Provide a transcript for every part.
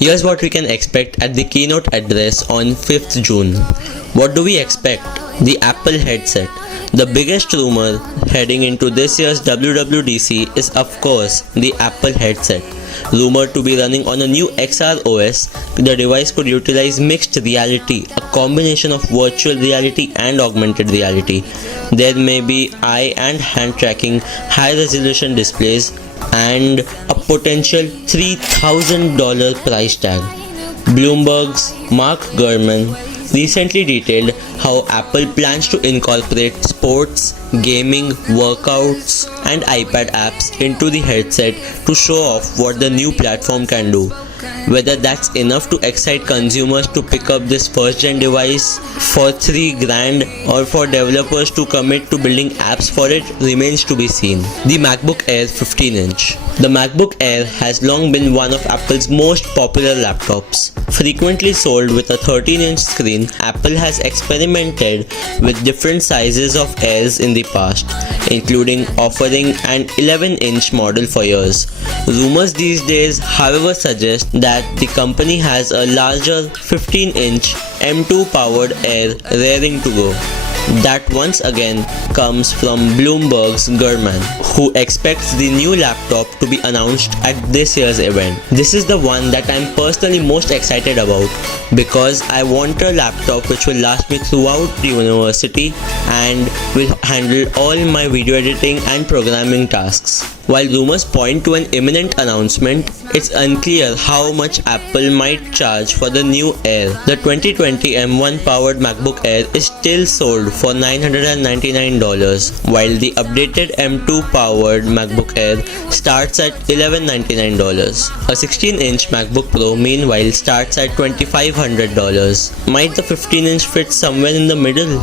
Here's what we can expect at the keynote address on 5th June. What do we expect? The Apple headset. The biggest rumor heading into this year's WWDC is of course the Apple headset. Rumored to be running on a new XR OS, the device could utilize mixed reality, a combination of virtual reality and augmented reality. There may be eye and hand tracking, high resolution displays, and a potential $3,000 price tag. Bloomberg's Mark Gurman recently detailed how Apple plans to incorporate sports, gaming, workouts, and iPad apps into the headset to show off what the new platform can do. Whether that's enough to excite consumers to pick up this first-gen device for $3,000 or for developers to commit to building apps for it remains to be seen. The Macbook Air 15-inch. The Macbook Air has long been one of Apple's most popular laptops. Frequently sold with a 13-inch screen, Apple has experimented with different sizes of Airs in the past, including offering an 11-inch model for years. Rumors these days, however, suggest that the company has a larger 15-inch M2 powered Air raring to go. That once again comes from Bloomberg's Gurman, who expects the new laptop to be announced at this year's event. This is the one that I'm personally most excited about because I want a laptop which will last me throughout the university and will handle all my video editing and programming tasks. While rumors point to an imminent announcement, it's unclear how much Apple might charge for the new Air. The 2020 M1 powered MacBook Air is still sold for $999, while the updated M2 powered MacBook Air starts at $1,199. A 16-inch MacBook Pro meanwhile starts at $2,500. Might the 15-inch fit somewhere in the middle?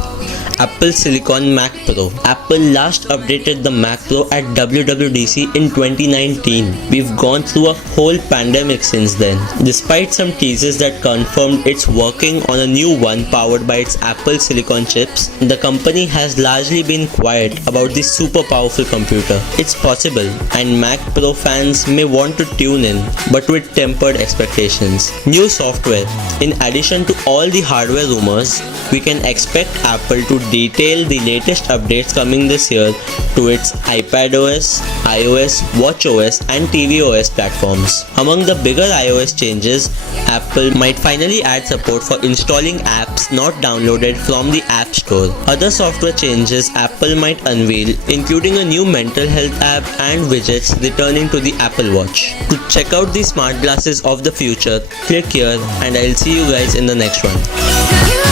Apple Silicon Mac Pro. Apple last updated the Mac Pro at WWDC in 2019. We've gone through a whole pandemic since then. Despite some teasers that confirmed it's working on a new one powered by its Apple Silicon chips, the company has largely been quiet about this super powerful computer. It's possible, and Mac Pro fans may want to tune in, but with tempered expectations. New software. In addition to all the hardware rumors, we can expect Apple to detail the latest updates coming this year to its iPadOS, iOS, watchOS, and tvOS platforms. Among the bigger iOS changes, Apple might finally add support for installing apps not downloaded from the App Store. Other software changes Apple might unveil, including a new mental health app and widgets returning to the Apple Watch. To check out the smart glasses of the future, click here and I'll see you guys in the next one.